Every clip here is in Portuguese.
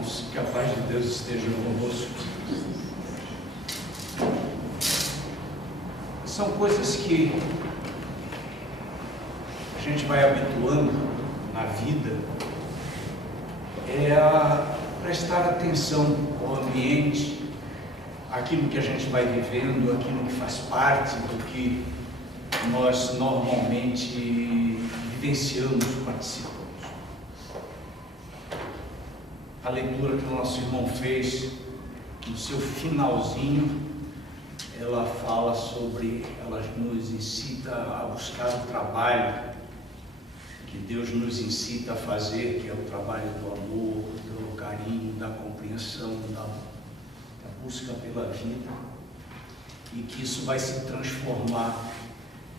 irmãos, que a paz de Deus esteja conosco. São coisas que a gente vai habituando na vida, a prestar atenção ao ambiente, aquilo que a gente vai vivendo, aquilo que faz parte do que nós normalmente vivenciamos, participamos. A leitura que o nosso irmão fez, no seu finalzinho, ela fala sobre, ela nos incita a buscar o trabalho que Deus nos incita a fazer, que é o trabalho do amor, do carinho, da compreensão, da busca pela vida, e que isso vai se transformar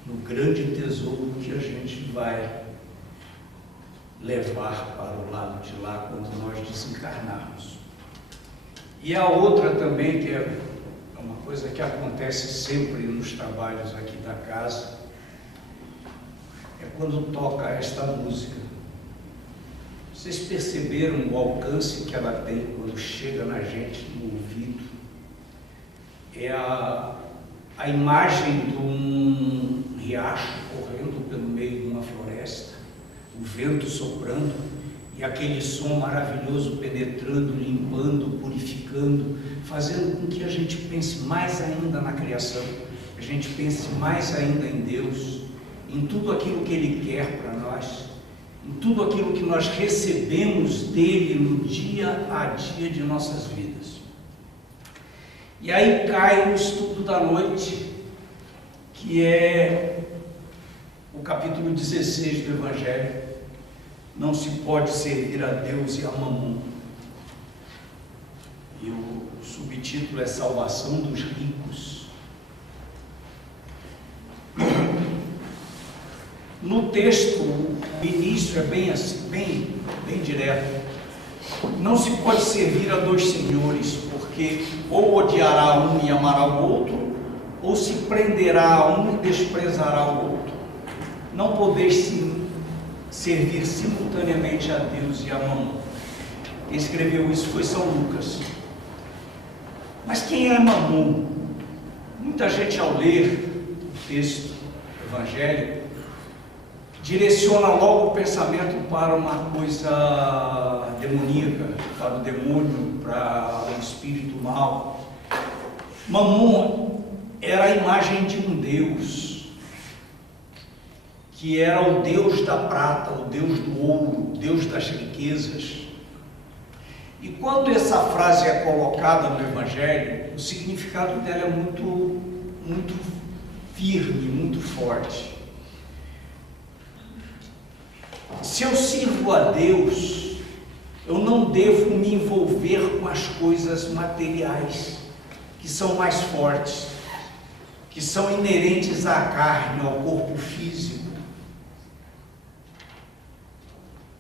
no grande tesouro que a gente vai levar para o lado de lá quando nós desencarnarmos. E a outra também, que é uma coisa que acontece sempre nos trabalhos aqui da casa, é quando toca esta música. Vocês perceberam o alcance que ela tem quando chega na gente no ouvido? É a imagem de um riacho correndo pelo meio de uma floresta, o vento soprando e aquele som maravilhoso penetrando, limpando, purificando, fazendo com que a gente pense mais ainda na criação, a gente pense mais ainda em Deus, em tudo aquilo que Ele quer para nós, em tudo aquilo que nós recebemos dEle no dia a dia de nossas vidas. E aí cai o estudo da noite, que é o capítulo 16 do Evangelho. Não se pode servir a Deus e a Mamon. E o subtítulo é Salvação dos Ricos. No texto, o início é bem assim, bem direto. Não se pode servir a dois senhores, porque ou odiará um e amará o outro, ou se prenderá a um e desprezará o outro. Não podeis servir simultaneamente a Deus e a Mamon. Quem escreveu isso foi São Lucas. Mas quem é Mamon? Muita gente, ao ler o texto evangélico, direciona logo o pensamento para uma coisa demoníaca, para o demônio, para o espírito mau. Mamon era a imagem de um Deus, que era o Deus da prata, o Deus do ouro, o Deus das riquezas. E quando essa frase é colocada no Evangelho, o significado dela é muito firme, muito forte. Se eu sirvo a Deus, eu não devo me envolver com as coisas materiais, que são mais fortes, que são inerentes à carne, ao corpo físico.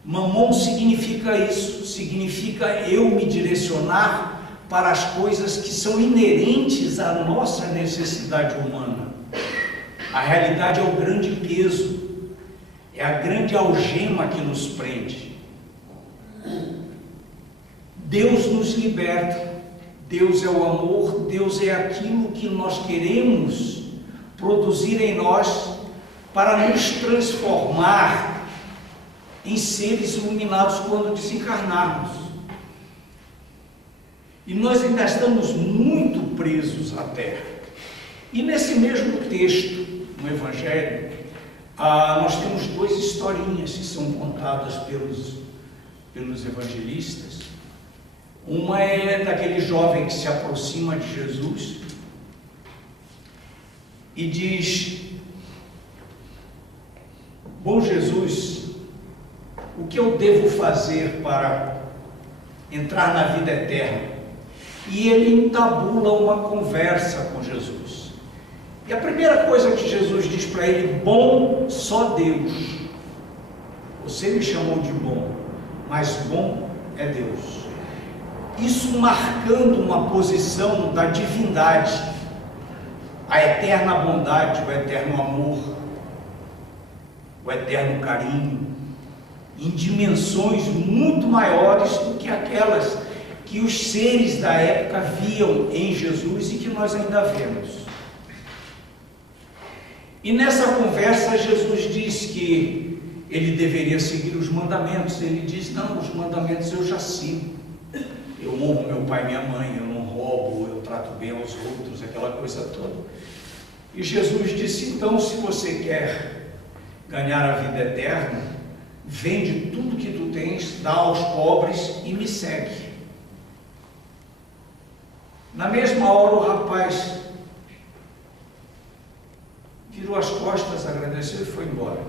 Mamon significa isso, significa eu me direcionar para as coisas que são inerentes à nossa necessidade humana. A realidade é o grande peso, é a grande algema que nos prende. Deus nos liberta, Deus é o amor, Deus é aquilo que nós queremos produzir em nós para nos transformar em seres iluminados quando desencarnarmos. E nós ainda estamos muito presos à terra. E nesse mesmo texto, no Evangelho, nós temos duas historinhas que são contadas pelos evangelistas. Uma é daquele jovem que se aproxima de Jesus e diz: bom Jesus, o que eu devo fazer para entrar na vida eterna? E ele entabula uma conversa com Jesus. E a primeira coisa que Jesus diz para ele: bom só Deus. Você me chamou de bom, mas bom é Deus. Isso marcando uma posição da divindade, a eterna bondade, o eterno amor, o eterno carinho, em dimensões muito maiores do que aquelas que os seres da época viam em Jesus e que nós ainda vemos. E nessa conversa Jesus diz que ele deveria seguir os mandamentos. Ele diz: não, os mandamentos eu já sigo. Eu honro meu pai e minha mãe, eu não roubo, eu trato bem aos outros, aquela coisa toda. E Jesus disse: então, se você quer ganhar a vida eterna, vende tudo que tu tens, dá aos pobres e me segue. Na mesma hora o rapaz virou as costas, agradeceu e foi embora.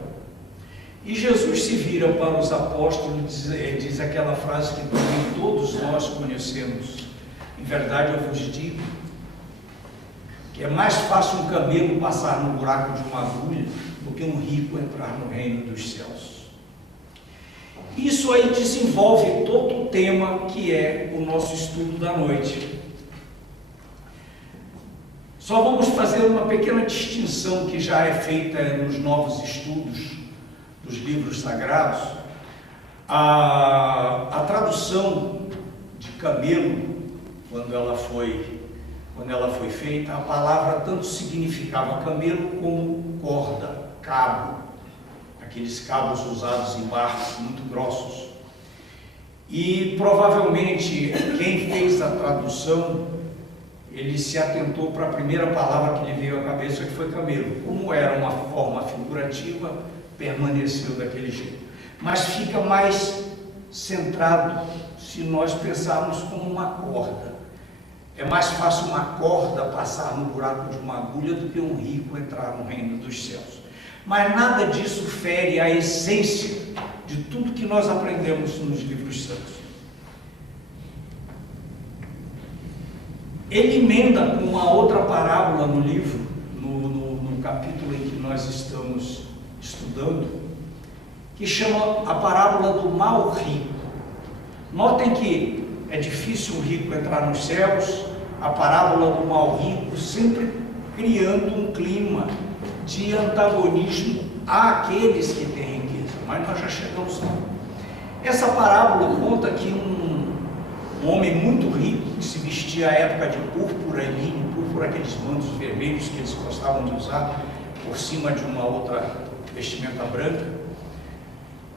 E Jesus se vira para os apóstolos e diz aquela frase que também todos nós conhecemos: em verdade eu vos digo que é mais fácil um camelo passar no buraco de uma agulha do que um rico entrar no reino dos céus. Isso aí desenvolve todo o tema que é o nosso estudo da noite. Só vamos fazer uma pequena distinção que já é feita nos novos estudos dos livros sagrados. A tradução de camelo, quando ela foi feita, a palavra tanto significava camelo como corda, cabo, aqueles cabos usados em barcos muito grossos. E provavelmente quem fez a tradução, ele se atentou para a primeira palavra que lhe veio à cabeça, que foi camelo. Como era uma forma figurativa, permaneceu daquele jeito. Mas fica mais centrado se nós pensarmos como uma corda. É mais fácil uma corda passar no buraco de uma agulha do que um rico entrar no reino dos céus. Mas nada disso fere a essência de tudo que nós aprendemos nos livros santos. Ele emenda com uma outra parábola no livro, no capítulo em que nós estamos estudando, que chama a parábola do mau rico. Notem que é difícil o rico entrar nos céus, a parábola do mau rico sempre criando um clima de antagonismo àqueles que têm riqueza, mas nós já chegamos lá. Essa parábola conta que um homem muito rico, que se vestia à época de púrpura e linho, púrpura, aqueles mantos vermelhos que eles gostavam de usar por cima de uma outra vestimenta branca,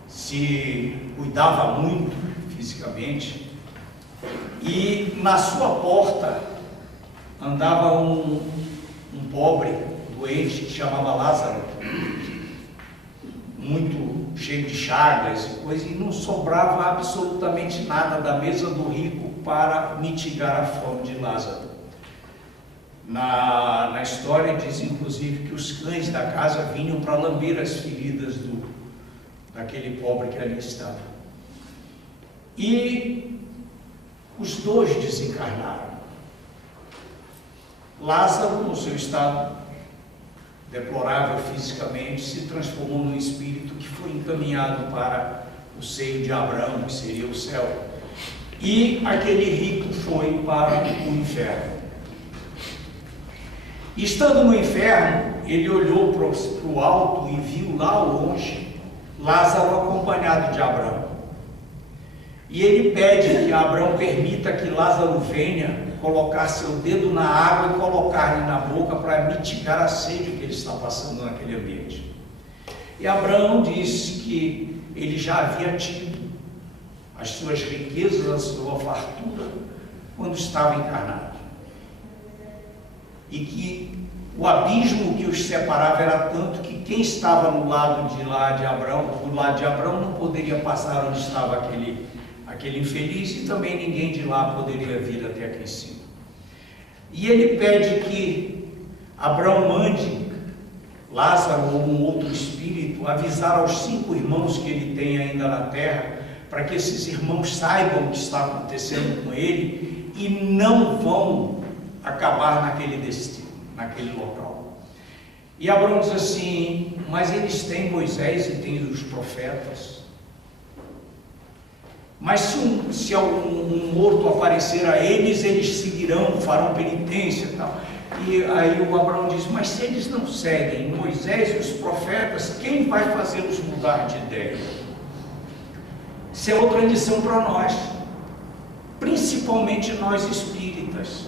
se cuidava muito fisicamente, e na sua porta andava um pobre doente que chamava Lázaro, muito cheio de chagas e coisa, e não sobrava absolutamente nada da mesa do rico para mitigar a fome de Lázaro. Na história diz inclusive que os cães da casa vinham para lamber as feridas daquele pobre que ali estava. E os dois desencarnaram. Lázaro, no seu estado deplorável fisicamente, se transformou num espírito que foi encaminhado para o seio de Abraão, que seria o céu. E aquele rico foi para o inferno. E estando no inferno, ele olhou para o alto e viu lá ao longe Lázaro acompanhado de Abraão. E ele pede que Abraão permita que Lázaro venha colocar seu dedo na água e colocar-lhe na boca para mitigar a sede que ele está passando naquele ambiente. E Abraão disse que ele já havia tido as suas riquezas, a sua fartura, quando estava encarnado. E que o abismo que os separava era tanto que quem estava no lado de lá de Abraão, do lado de Abraão, não poderia passar onde estava aquele infeliz, e também ninguém de lá poderia vir até aqui em cima. E ele pede que Abraão mande Lázaro ou um outro espírito avisar aos 5 irmãos que ele tem ainda na terra, para que esses irmãos saibam o que está acontecendo com ele e não vão acabar naquele destino, naquele local. E Abraão diz assim: mas eles têm Moisés e têm os profetas. Mas se um morto aparecer a eles, eles seguirão, farão penitência e tal. E aí o Abraão diz: mas se eles não seguem Moisés e os profetas, quem vai fazê-los mudar de ideia? Isso é outra lição para nós. principalmente nós espíritas,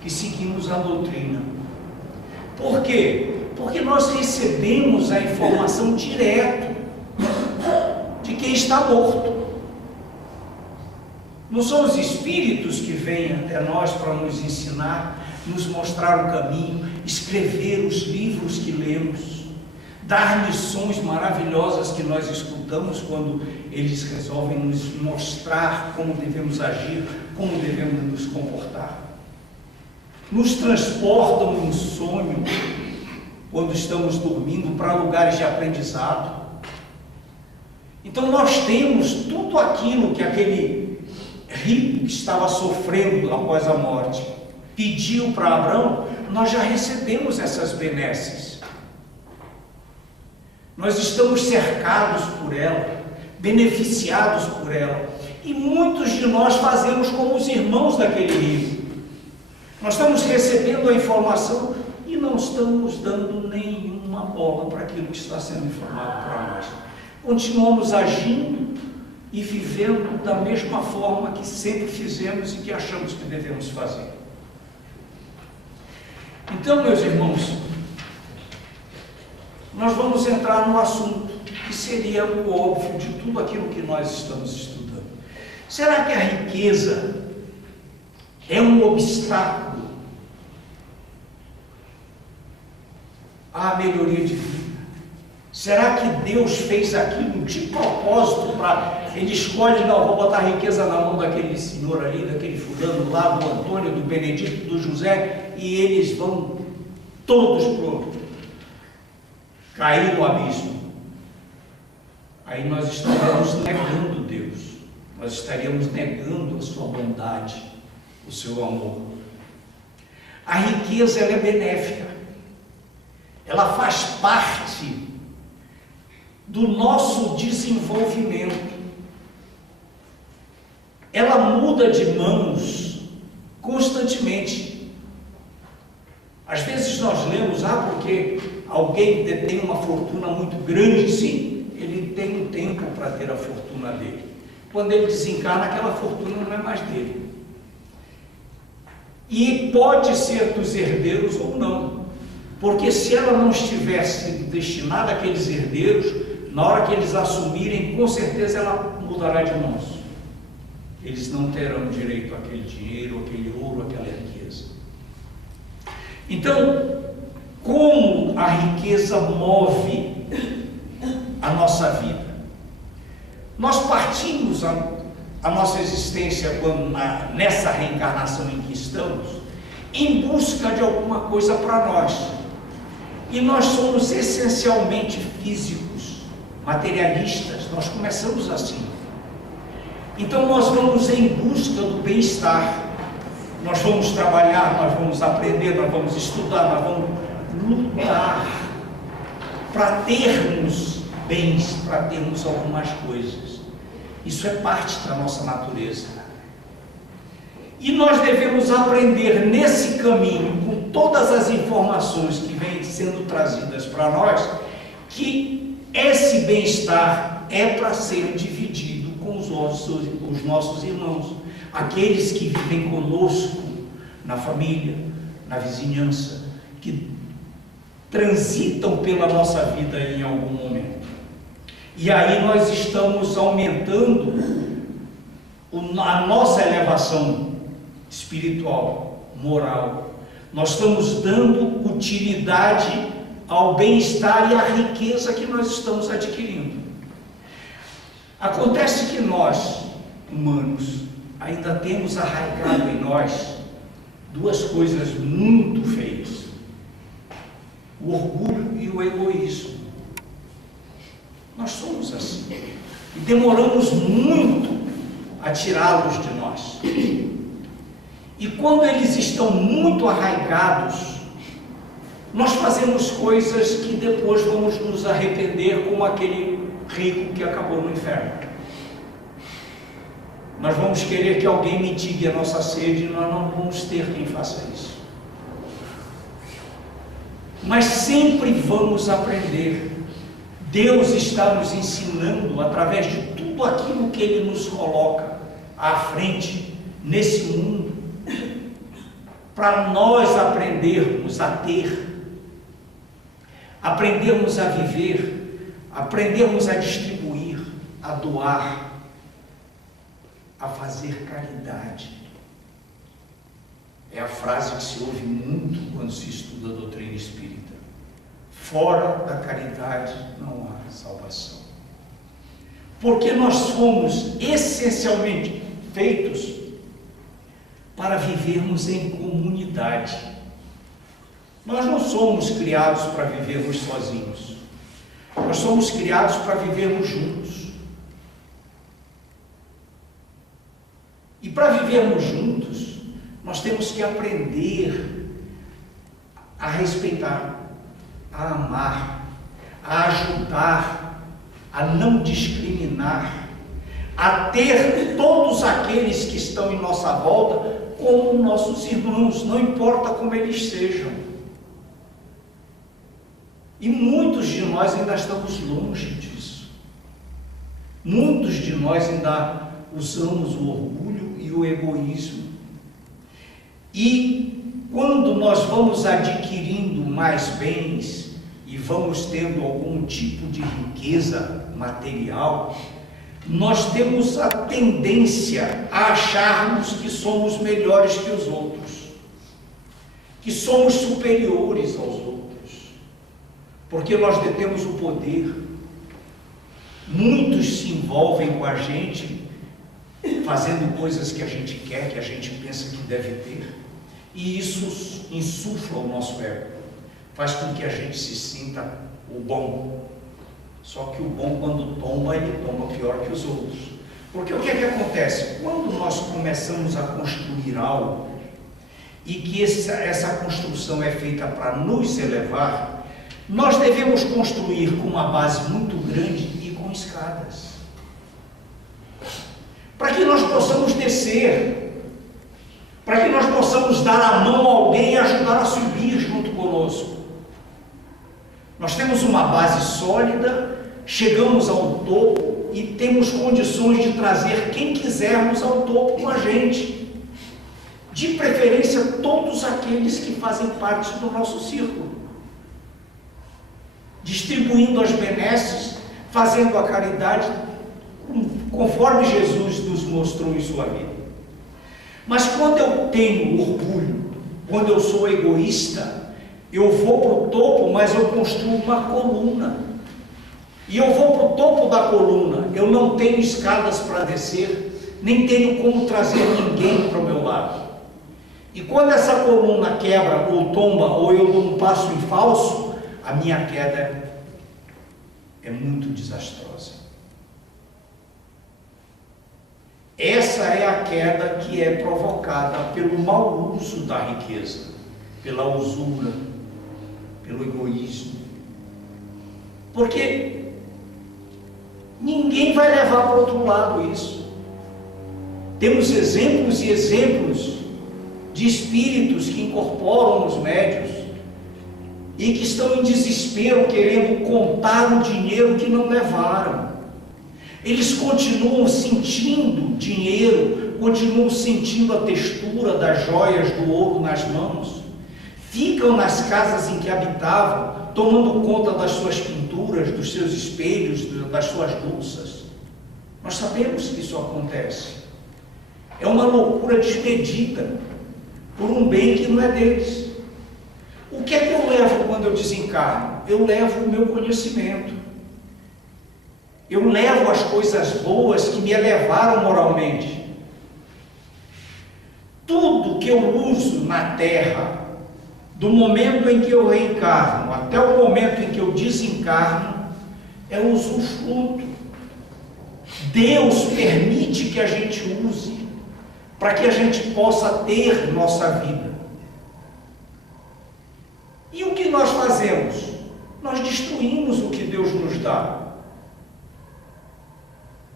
que seguimos a doutrina. Por quê? Porque nós recebemos a informação direto de quem está morto. Não são os espíritos que vêm até nós para nos ensinar, nos mostrar o caminho, escrever os livros que lemos, dar lições maravilhosas que nós escutamos quando eles resolvem nos mostrar como devemos agir, como devemos nos comportar. Nos transportam em sonho, quando estamos dormindo, para lugares de aprendizado. Então nós temos tudo aquilo que aquele rico que estava sofrendo após a morte pediu para Abraão, nós já recebemos essas benesses. Nós estamos cercados por ela, beneficiados por ela, e muitos de nós fazemos como os irmãos daquele rico. Nós estamos recebendo a informação e não estamos dando nenhuma bola para aquilo que está sendo informado para nós. Continuamos agindo e vivendo da mesma forma que sempre fizemos e que achamos que devemos fazer. Então, meus irmãos, nós vamos entrar no assunto que seria o óbvio de tudo aquilo que nós estamos estudando. Será que a riqueza é um obstáculo à melhoria de vida? Será que Deus fez aquilo de propósito para... Ele escolhe, não, vou botar a riqueza na mão daquele senhor ali, daquele fulano lá, do Antônio, do Benedito, do José, e eles vão todos cair no abismo. Aí nós estaríamos negando Deus, nós estaríamos negando a sua bondade, o seu amor. A riqueza, ela é benéfica, ela faz parte do nosso desenvolvimento. Ela muda de mãos constantemente. Às vezes nós lemos, porque alguém detém uma fortuna muito grande, sim, ele tem um tempo para ter a fortuna dele. Quando ele desencarna, aquela fortuna não é mais dele. E pode ser dos herdeiros ou não, porque se ela não estivesse destinada àqueles herdeiros, na hora que eles assumirem, com certeza ela mudará de mãos. Eles não terão direito àquele dinheiro, àquele ouro, àquela riqueza. Então, como a riqueza move a nossa vida? Nós partimos a nossa existência nessa reencarnação em que estamos, em busca de alguma coisa para nós. E nós somos essencialmente físicos, materialistas, nós começamos assim. Então nós vamos em busca do bem-estar, nós vamos trabalhar, nós vamos aprender, nós vamos estudar, nós vamos lutar para termos bens, para termos algumas coisas. Isso é parte da nossa natureza. E nós devemos aprender nesse caminho, com todas as informações que vêm sendo trazidas para nós, que esse bem-estar é para ser dividido com os nossos irmãos, aqueles que vivem conosco na família, na vizinhança, que transitam pela nossa vida em algum momento. E aí nós estamos aumentando a nossa elevação espiritual, moral. Nós estamos dando utilidade ao bem-estar e à riqueza que nós estamos adquirindo. Acontece que nós, humanos, ainda temos arraigado em nós duas coisas muito feias: o orgulho e o egoísmo. Nós somos assim e demoramos muito a tirá-los de nós. E quando eles estão muito arraigados, nós fazemos coisas que depois vamos nos arrepender, como aquele rico que acabou no inferno. Nós vamos querer que alguém mitigue a nossa sede e nós não vamos ter quem faça isso. Mas sempre vamos aprender. Deus está nos ensinando através de tudo aquilo que Ele nos coloca à frente, nesse mundo, para nós aprendermos a ter, aprendermos a viver, aprendermos a distribuir, a doar, a fazer caridade. É a frase que se ouve muito quando se estuda a doutrina espírita. Fora da caridade não há salvação. Porque nós somos essencialmente feitos para vivermos em comunidade. Nós não somos criados para vivermos sozinhos. Nós somos criados para vivermos juntos. E para vivermos juntos, nós temos que aprender a respeitar, a amar, a ajudar, a não discriminar, a ter todos aqueles que estão em nossa volta como nossos irmãos, não importa como eles sejam. E muitos de nós ainda estamos longe disso. Muitos de nós ainda usamos o orgulho e o egoísmo. E quando nós vamos adquirindo mais bens e vamos tendo algum tipo de riqueza material, nós temos a tendência a acharmos que somos melhores que os outros, que somos superiores aos outros, porque nós detemos o poder. Muitos se envolvem com a gente, fazendo coisas que a gente quer, que a gente pensa que deve ter, e isso insufla o nosso ego, faz com que a gente se sinta o bom. Só que o bom, quando toma, ele toma pior que os outros. Porque o que é que acontece? Quando nós começamos a construir algo, e que essa construção é feita para nos elevar, nós devemos construir com uma base muito grande e com escadas, para que nós possamos descer, para que nós possamos dar a mão a alguém e ajudar a subir junto conosco. Nós temos uma base sólida, chegamos ao topo e temos condições de trazer quem quisermos ao topo com a gente, de preferência todos aqueles que fazem parte do nosso círculo, distribuindo as benesses, fazendo a caridade conforme Jesus nos mostrou em sua vida. Mas quando eu tenho orgulho, quando eu sou egoísta, eu vou para o topo, mas eu construo uma coluna. E eu vou para o topo da coluna, eu não tenho escadas para descer, nem tenho como trazer ninguém para o meu lado. E quando essa coluna quebra ou tomba, ou eu dou um passo em falso, a minha queda é muito desastrosa. Essa é a queda que é provocada pelo mau uso da riqueza, pela usura, pelo egoísmo. Porque ninguém vai levar para o outro lado isso. Temos exemplos e exemplos de espíritos que incorporam os médiuns e que estão em desespero querendo contar o dinheiro que não levaram. Eles continuam sentindo dinheiro, continuam sentindo a textura das joias do ouro nas mãos, ficam nas casas em que habitavam, tomando conta das suas pinturas, dos seus espelhos, das suas louças. Nós sabemos que isso acontece. É uma loucura desmedida por um bem que não é deles. O que é que eu levo quando eu desencarno? Eu levo o meu conhecimento. Eu levo as coisas boas que me elevaram moralmente. Tudo que eu uso na Terra, do momento em que eu reencarno até o momento em que eu desencarno, é usufruto. Deus permite que a gente use, para que a gente possa ter nossa vida. E o que nós fazemos? Nós destruímos o que Deus nos dá.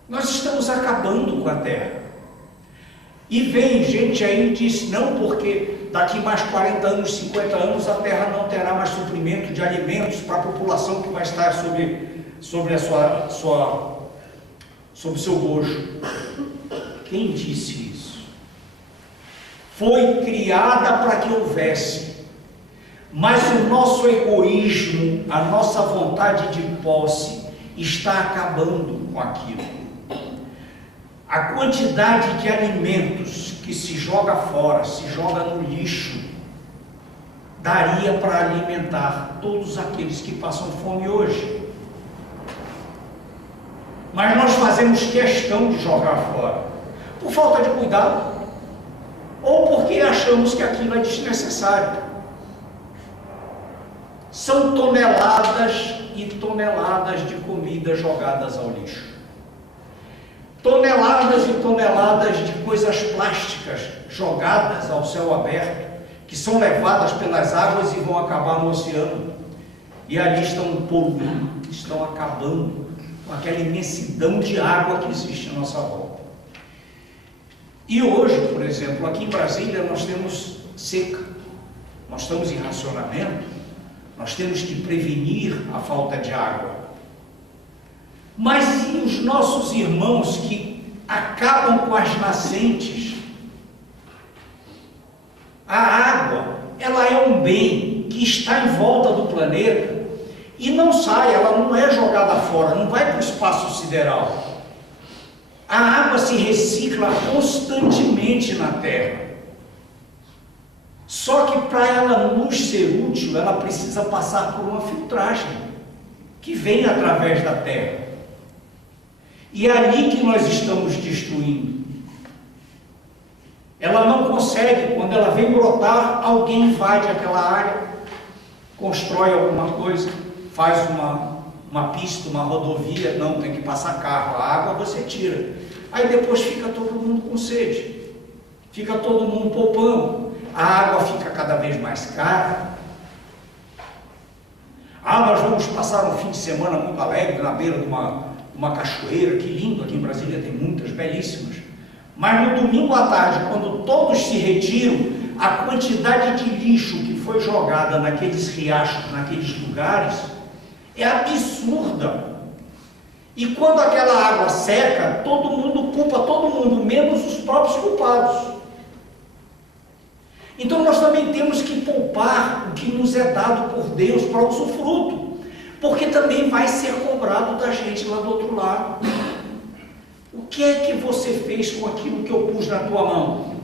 Nós estamos acabando com a terra. E vem gente aí e diz, não, porque daqui mais 40 anos, 50 anos, a terra não terá mais suprimento de alimentos para a população que vai estar sobre o seu bojo. Quem disse isso? foi criada para que houvesse. Mas o nosso egoísmo, a nossa vontade de posse, está acabando com aquilo. A quantidade de alimentos que se joga fora, se joga no lixo, daria para alimentar todos aqueles que passam fome hoje. Mas nós fazemos questão de jogar fora, por falta de cuidado, ou porque achamos que aquilo é desnecessário. São toneladas e toneladas de comida jogadas ao lixo. Toneladas e toneladas de coisas plásticas jogadas ao céu aberto, que são levadas pelas águas e vão acabar no oceano. E ali estão poluindo, estão acabando com aquela imensidão de água que existe à nossa volta. E hoje, por exemplo, aqui em Brasília nós temos seca, nós estamos em racionamento, nós temos que prevenir a falta de água. Mas e os nossos irmãos que acabam com as nascentes? A água, ela é um bem que está em volta do planeta e não sai, ela não é jogada fora, não vai para o espaço sideral. A água se recicla constantemente na Terra. Só que para ela nos ser útil, ela precisa passar por uma filtragem que vem através da Terra. E é ali que nós estamos destruindo. Ela não consegue, quando ela vem brotar, alguém invade aquela área, constrói alguma coisa, faz uma pista, uma rodovia, não, tem que passar carro, a água você tira. Aí depois fica todo mundo com sede, fica todo mundo poupando, a água fica cada vez mais cara. Nós vamos passar um fim de semana muito alegre na beira de uma cachoeira, que lindo, aqui em Brasília tem muitas, belíssimas. Mas no domingo à tarde, quando todos se retiram, a quantidade de lixo que foi jogada naqueles riachos, naqueles lugares, é absurda. E quando aquela água seca, todo mundo culpa todo mundo, menos os próprios culpados. Então nós também temos que poupar o que nos é dado por Deus para usufruto, porque também vai ser cobrado da gente lá do outro lado. O que é que você fez com aquilo que eu pus na tua mão?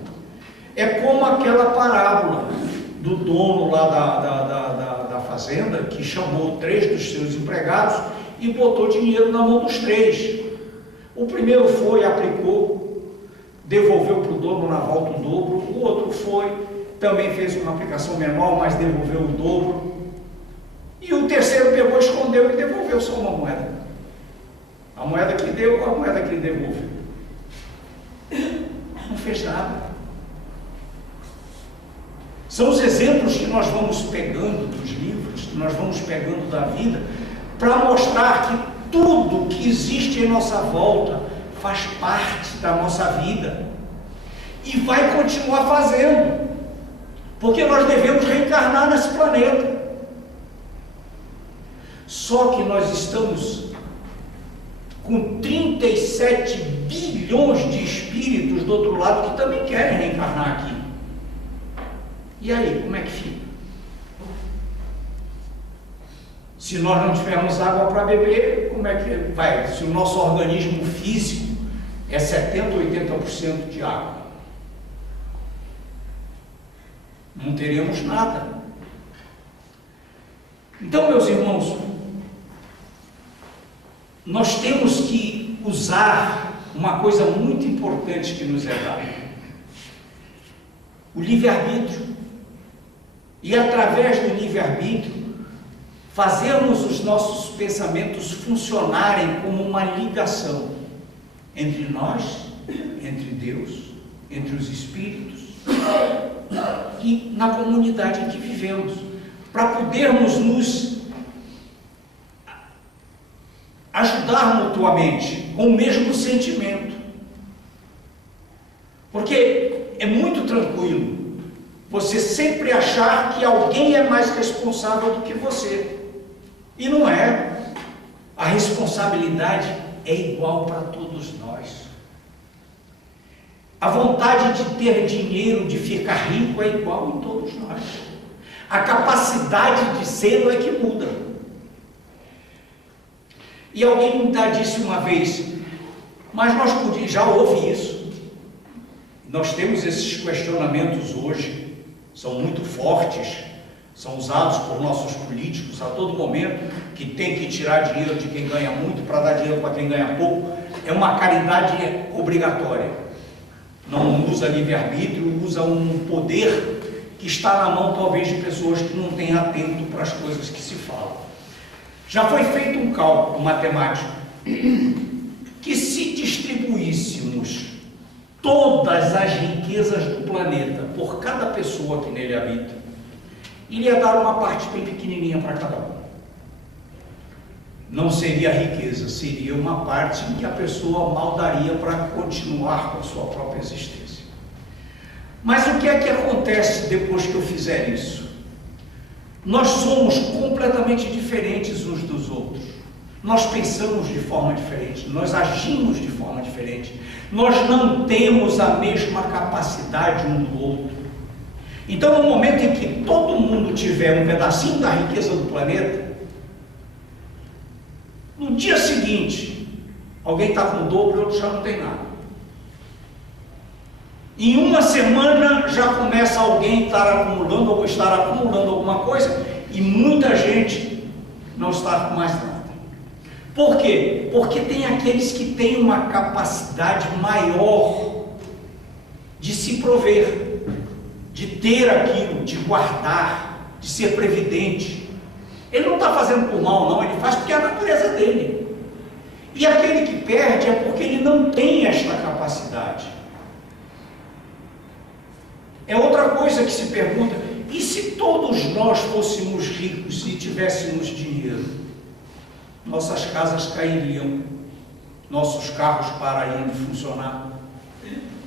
É como aquela parábola do dono lá da fazenda, que chamou 3 dos seus empregados e botou dinheiro na mão dos 3. O primeiro foi, aplicou, devolveu para o dono na volta o dobro. O outro foi, também fez uma aplicação menor, mas devolveu o dobro. E o terceiro pegou, escondeu e devolveu só uma moeda. A moeda que deu, a moeda que devolveu. Não fez nada. São os exemplos que nós vamos pegando dos livros, que nós vamos pegando da vida, para mostrar que tudo que existe em nossa volta faz parte da nossa vida e vai continuar fazendo, porque nós devemos reencarnar nesse planeta. Só que nós estamos com 37 bilhões de espíritos do outro lado que também querem reencarnar aqui. E aí, como é que fica? Se nós não tivermos água para beber, como é que vai? Se o nosso organismo físico é 70% ou 80% de água, não teremos nada. Então, meus irmãos, nós temos que usar uma coisa muito importante que nos é dada: o livre-arbítrio. E através do livre-arbítrio, fazermos os nossos pensamentos funcionarem como uma ligação entre nós, entre Deus, entre os espíritos e na comunidade em que vivemos, para podermos nos ajudar mutuamente com o mesmo sentimento. Porque é muito tranquilo você sempre achar que alguém é mais responsável do que você. E não é. A responsabilidade é igual para todos nós. A vontade de ter dinheiro, de ficar rico é igual em todos nós. A capacidade de ser é que muda. E alguém me disse uma vez, mas nós podíamos, já houve isso. Nós temos esses questionamentos hoje, são muito fortes, são usados por nossos políticos a todo momento, que tem que tirar dinheiro de quem ganha muito para dar dinheiro para quem ganha pouco. É uma caridade obrigatória. Não usa livre-arbítrio, usa um poder que está na mão talvez de pessoas que não têm atento para as coisas que se falam. Já foi feito um cálculo matemático que se distribuíssemos todas as riquezas do planeta por cada pessoa que nele habita, iria dar uma parte bem pequenininha para cada um. Não seria riqueza, seria uma parte em que a pessoa mal daria para continuar com a sua própria existência. Mas o que é que acontece depois que eu fizer isso? Nós somos completamente diferentes uns dos outros. Nós pensamos de forma diferente, nós agimos de forma diferente. Nós não temos a mesma capacidade um do outro. Então, no momento em que todo mundo tiver um pedacinho da riqueza do planeta, no dia seguinte, alguém está com o dobro e outro já não tem nada. Em uma semana já começa alguém a estar acumulando ou estar acumulando alguma coisa e muita gente não está com mais nada. Por quê? Porque tem aqueles que têm uma capacidade maior de se prover, de ter aquilo, de guardar, de ser previdente. Ele não está fazendo por mal, não, ele faz porque é a natureza dele. E aquele que perde é porque ele não tem esta capacidade. É outra coisa que se pergunta, e se todos nós fôssemos ricos, se tivéssemos dinheiro? Nossas casas cairiam, nossos carros parariam de funcionar.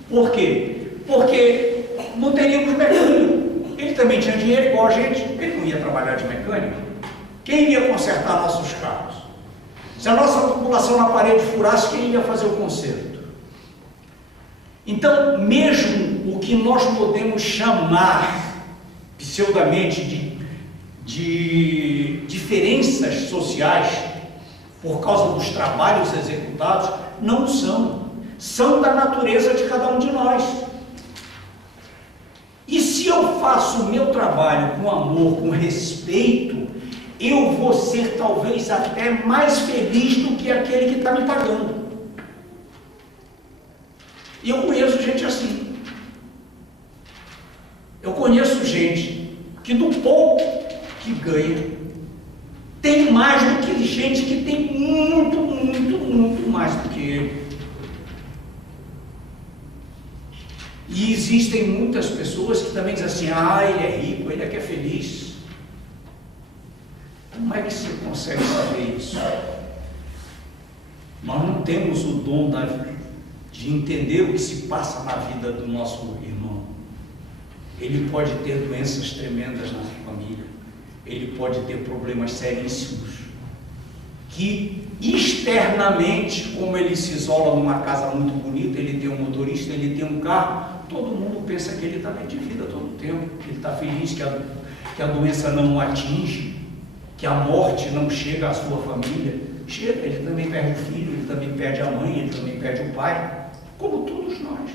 Por quê? Porque não teríamos mecânico. Ele também tinha dinheiro igual a gente, ele não ia trabalhar de mecânico. Quem iria consertar nossos carros? Se a nossa população na parede furasse, quem ia fazer o conserto? Então, mesmo o que nós podemos chamar, pseudamente, de diferenças sociais, por causa dos trabalhos executados, não são da natureza de cada um de nós. E se eu faço o meu trabalho com amor, com respeito, eu vou ser talvez até mais feliz do que aquele que está me pagando. E eu conheço gente assim. Eu conheço gente que do pouco que ganha, tem mais do que gente que tem muito, muito, muito mais do que ele. E existem muitas pessoas que também dizem assim, ele é rico, ele é que é feliz. Como é que você consegue saber isso? Nós não temos o dom de entender o que se passa na vida do nosso irmão. Ele pode ter doenças tremendas na família, ele pode ter problemas seríssimos, que externamente, como ele se isola numa casa muito bonita, ele tem um motorista, ele tem um carro, todo mundo pensa que ele está bem de vida todo o tempo, que ele está feliz, que a doença não o atinge, que a morte não chega à sua família. Chega, ele também perde o filho, ele também perde a mãe, ele também perde o pai, como todos nós.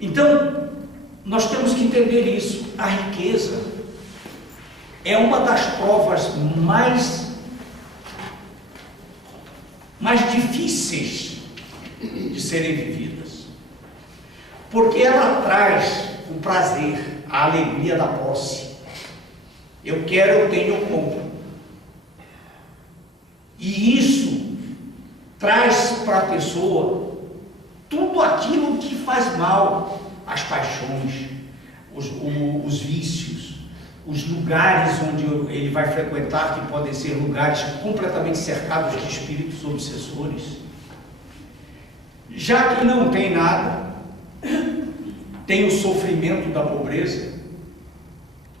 Então, nós temos que entender isso. A riqueza é uma das provas mais difíceis de serem vividas, porque ela traz o prazer, a alegria da posse. Eu quero, eu tenho, eu compro. E isso traz para a pessoa tudo aquilo que faz mal, as paixões, os vícios, os lugares onde ele vai frequentar, que podem ser lugares completamente cercados de espíritos obsessores. Já que não tem nada, tem o sofrimento da pobreza.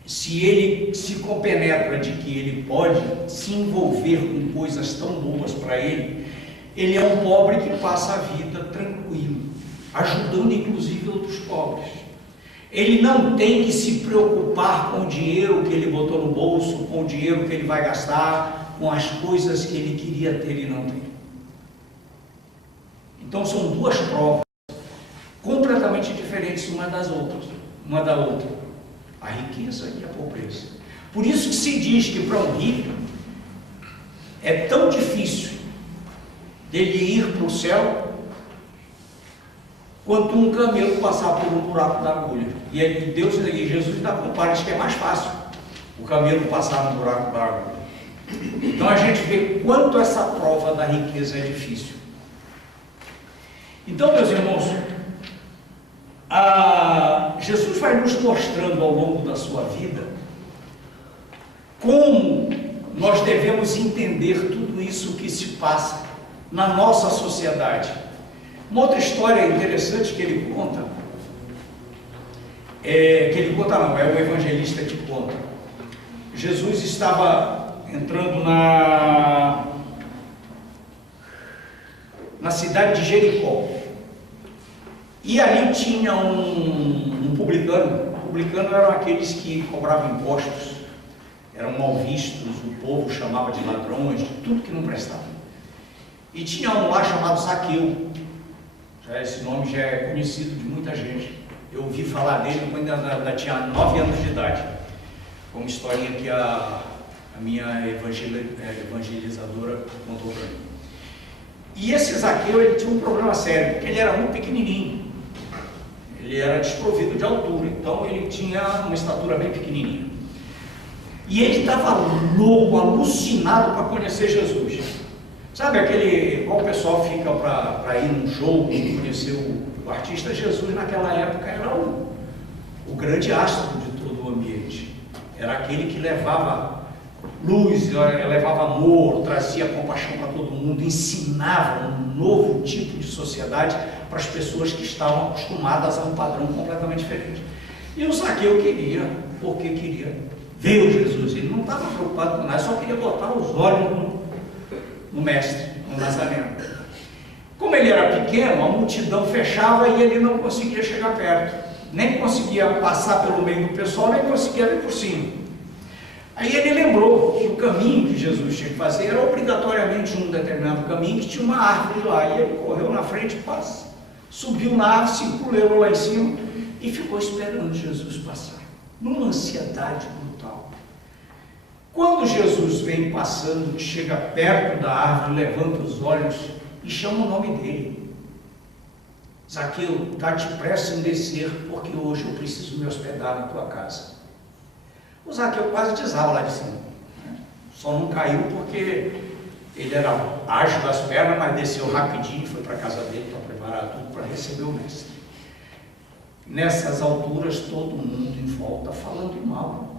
Se ele se compenetra de que ele pode se envolver com coisas tão boas para ele, Ele é um pobre que passa a vida tranquilo, ajudando inclusive outros pobres. Ele não tem que se preocupar com o dinheiro que ele botou no bolso, com o dinheiro que ele vai gastar, com as coisas que ele queria ter e não tem. Então são duas provas completamente diferentes uma da outra, a riqueza e a pobreza. Por isso que se diz que para um rico é tão difícil dele ir para o céu quanto um camelo passar por um buraco da agulha. E Deus e Jesus ainda compara que é mais fácil o camelo passar no buraco da agulha. Então a gente vê quanto essa prova da riqueza é difícil. Então, meus irmãos, Jesus vai nos mostrando ao longo da sua vida como nós devemos entender tudo isso que se passa na nossa sociedade. Uma outra história interessante que ele conta, é o evangelista que conta. Jesus estava entrando na cidade de Jericó, e ali tinha um publicano. Publicanos eram aqueles que cobravam impostos, eram mal vistos, o povo chamava de ladrões, de tudo que não prestava. E tinha um lá chamado Zaqueu. Esse nome já é conhecido de muita gente. Eu ouvi falar dele quando ainda tinha 9 anos de idade. Foi uma historinha que a minha evangelizadora contou para mim. E esse Zaqueu, ele tinha um problema sério, porque ele era muito pequenininho. Ele era desprovido de altura, então ele tinha uma estatura bem pequenininha. E ele estava louco, alucinado para conhecer Jesus. Sabe qual o pessoal fica para ir num show e conhecer o artista? Jesus naquela época era o grande astro de todo o ambiente. Era aquele que levava luz, levava amor, trazia compaixão para todo mundo, ensinava um novo tipo de sociedade para as pessoas que estavam acostumadas a um padrão completamente diferente. E o Zaqueu queria, porque queria ver o Jesus. Ele não estava preocupado com nada, só queria botar os olhos no mestre, no Nazareno. Como ele era pequeno, a multidão fechava e ele não conseguia chegar perto, nem conseguia passar pelo meio do pessoal, nem conseguia vir por cima. Aí ele lembrou que o caminho que Jesus tinha que fazer era obrigatoriamente um determinado caminho que tinha uma árvore lá, e ele correu na frente, subiu na árvore, se puleirou lá em cima e ficou esperando Jesus passar, numa ansiedade brutal. Quando Jesus vem passando, chega perto da árvore, levanta os olhos e chama o nome dele. Zaqueu, dá-te pressa em descer, porque hoje eu preciso me hospedar na tua casa. O Zaqueu quase desaba lá de cima. Só não caiu porque ele era ágil das pernas, mas desceu rapidinho e foi para a casa dele para preparar tudo para receber o mestre. Nessas alturas, todo mundo em volta falando mal,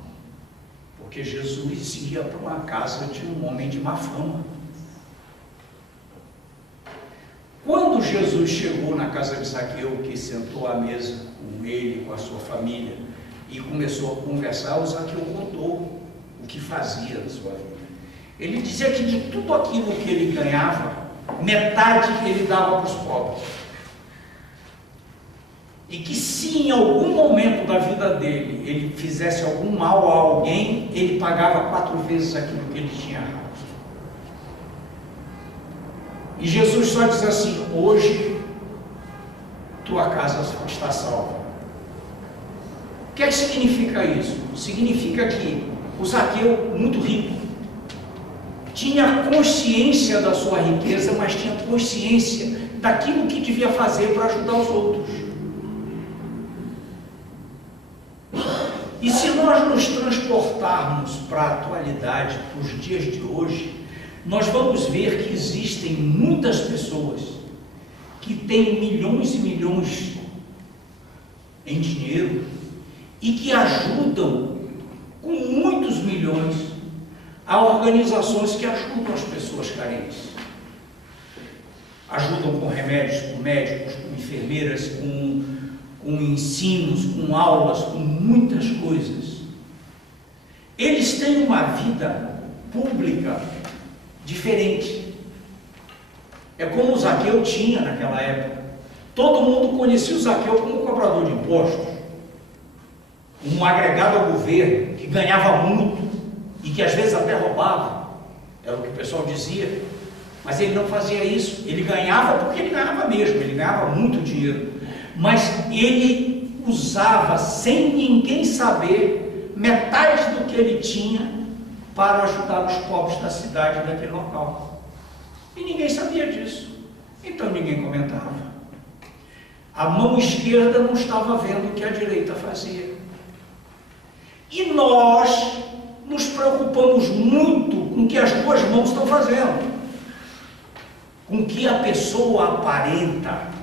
porque Jesus ia para uma casa de um homem de má fama. Quando Jesus chegou na casa de Zaqueu, que sentou à mesa com ele, com a sua família, e começou a conversar, o Zaqueu contou o que fazia na sua vida. Ele dizia que de tudo aquilo que ele ganhava, metade ele dava para os pobres. E que se em algum momento da vida dele ele fizesse algum mal a alguém, ele pagava 4 vezes aquilo que ele tinha errado. E Jesus só diz assim: hoje tua casa está salva. O que é que significa isso? Significa que o Zaqueu, muito rico, tinha consciência da sua riqueza, mas tinha consciência daquilo que devia fazer para ajudar os outros. E se nós nos transportarmos para a atualidade, para os dias de hoje, nós vamos ver que existem muitas pessoas que têm milhões e milhões em dinheiro e que ajudam com muitos milhões a organizações que ajudam as pessoas carentes. Ajudam com remédios, com médicos, com enfermeiras, com ensinos, com aulas, com muitas coisas. Eles têm uma vida pública diferente. É como o Zaqueu tinha naquela época. Todo mundo conhecia o Zaqueu como cobrador de impostos, um agregado ao governo, que ganhava muito e que às vezes até roubava, era o que o pessoal dizia, mas ele não fazia isso. Ele ganhava porque ele ganhava mesmo, ele ganhava muito dinheiro, mas ele usava, sem ninguém saber, metade do que ele tinha para ajudar os pobres da cidade, daquele local. E ninguém sabia disso, então ninguém comentava. A mão esquerda não estava vendo o que a direita fazia. E nós nos preocupamos muito com o que as duas mãos estão fazendo, com o que a pessoa aparenta.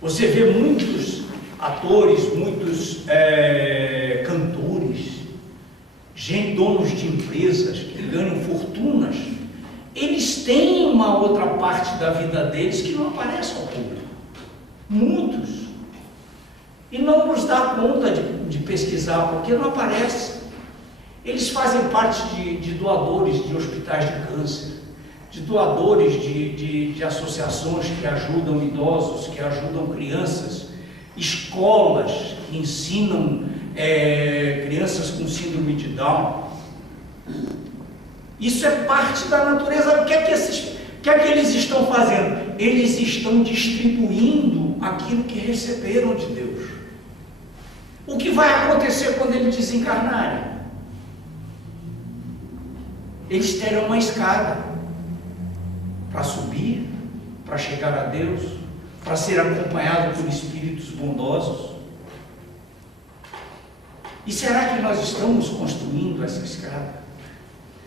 Você vê muitos atores, muitos cantores, gente, donos de empresas que ganham fortunas, eles têm uma outra parte da vida deles que não aparece ao público. Muitos. E não nos dá conta de pesquisar, porque não aparece. Eles fazem parte de doadores de hospitais de câncer, de doadores de associações que ajudam idosos, que ajudam crianças, escolas que ensinam crianças com síndrome de Down. Isso é parte da natureza. O que é que eles estão fazendo? Eles estão distribuindo aquilo que receberam de Deus. O que vai acontecer quando eles desencarnarem? Eles terão uma escada para subir, para chegar a Deus, para ser acompanhado por espíritos bondosos. E será que nós estamos construindo essa escada?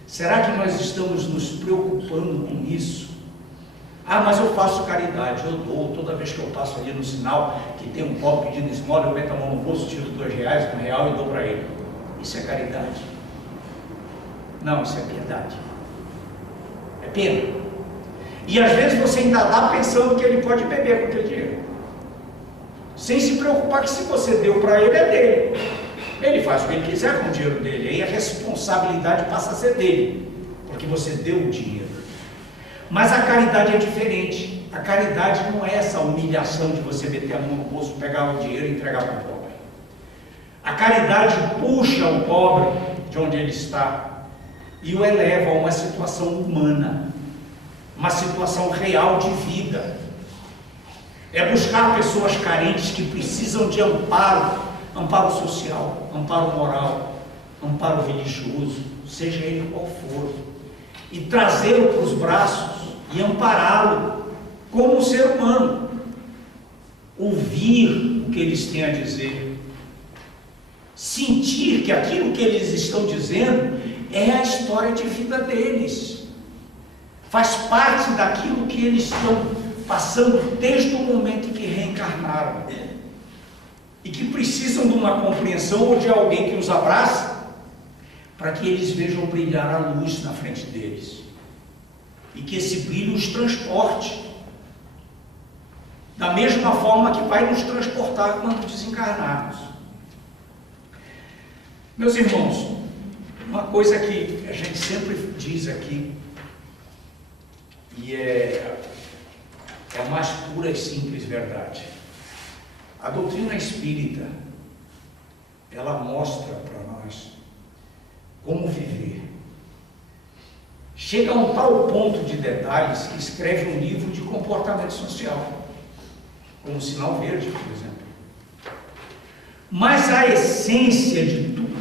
Será que nós estamos nos preocupando com isso? Ah, mas eu faço caridade, eu dou, toda vez que eu passo ali no sinal, que tem um pobre pedindo esmola, eu meto a mão no bolso, tiro R$2, R$1 e dou para ele. Isso é caridade? Não, isso é piedade. É pena. E às vezes você ainda dá pensando que ele pode beber com aquele dinheiro, sem se preocupar que se você deu para ele, é dele. Ele faz o que ele quiser com o dinheiro dele, aí a responsabilidade passa a ser dele, porque você deu o dinheiro. Mas a caridade é diferente. A caridade não é essa humilhação de você meter a mão no bolso, pegar o dinheiro e entregar para o pobre. A caridade puxa o pobre de onde ele está e o eleva a uma situação humana, uma situação real de vida. É buscar pessoas carentes que precisam de amparo, amparo social, amparo moral, amparo religioso, seja ele qual for, e trazê-lo para os braços e ampará-lo como um ser humano, ouvir o que eles têm a dizer, sentir que aquilo que eles estão dizendo é a história de vida deles, faz parte daquilo que eles estão passando desde o momento em que reencarnaram, e que precisam de uma compreensão ou de alguém que os abrace, para que eles vejam brilhar a luz na frente deles, e que esse brilho os transporte, da mesma forma que vai nos transportar quando desencarnarmos. Meus irmãos, uma coisa que a gente sempre diz aqui, e é a mais pura e simples verdade. A doutrina espírita, ela mostra para nós como viver. Chega a um tal ponto de detalhes que escreve um livro de comportamento social, como o Sinal Verde, por exemplo. Mas a essência de tudo,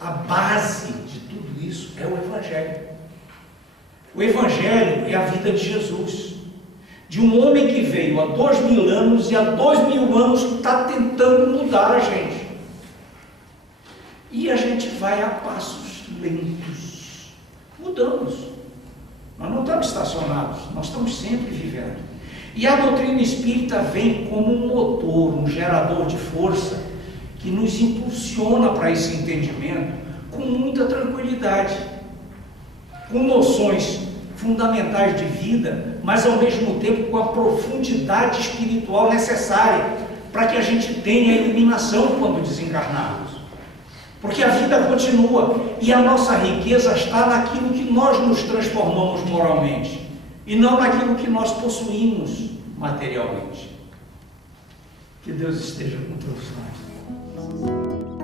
a base de tudo isso é o Evangelho. O Evangelho é a vida de Jesus, de um homem que veio há 2000 anos e há 2000 anos está tentando mudar a gente. E a gente vai a passos lentos. Mudamos. Nós não estamos estacionados, nós estamos sempre vivendo. E a doutrina espírita vem como um motor, um gerador de força, que nos impulsiona para esse entendimento com muita tranquilidade, com noções fundamentais de vida, mas ao mesmo tempo com a profundidade espiritual necessária para que a gente tenha iluminação quando desencarnarmos. Porque a vida continua e a nossa riqueza está naquilo que nós nos transformamos moralmente. e não naquilo que nós possuímos materialmente. Que Deus esteja com todos nós.